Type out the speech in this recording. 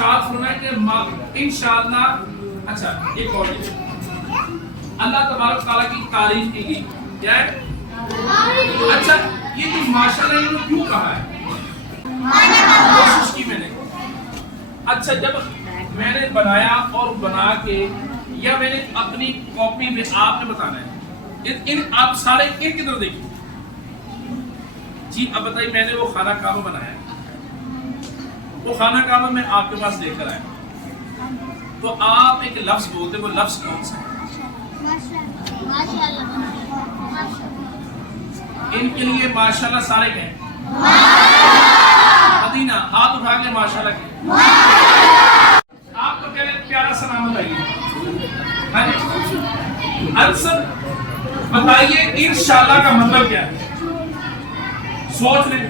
ارشاد فرمایا کہ انشاءاللہ. اچھا ایک اور اللہ تبارک تعالیٰ کی تعریف کی گئی. کیا ہے؟ اچھا یہ تو ماشاءاللہ انہوں نے کیوں کہا ہے؟ کوشش کی میں نے. اچھا جب میں نے بنایا اور بنا کے یا میں نے اپنی کاپی میں آپ نے بتانا ہے آپ سارے ایک کی طرف دیکھیں جی. اب بتائیے میں نے وہ خانہ کعبہ بنایا, وہ خانہ کعبہ میں آپ کے پاس لے کر آیا تو آپ ایک لفظ بولتے, وہ لفظ کون سا ہے؟ ان کے لیے ماشاءاللہ سارے کہیں مدینہ ہاتھ اٹھا کے ماشاءاللہ کہیں. آپ کو کہہ رہے پیارا سا نام بتائیے. انصر بتائیے انشاءاللہ کا مطلب کیا ہے؟ سوچ لیں.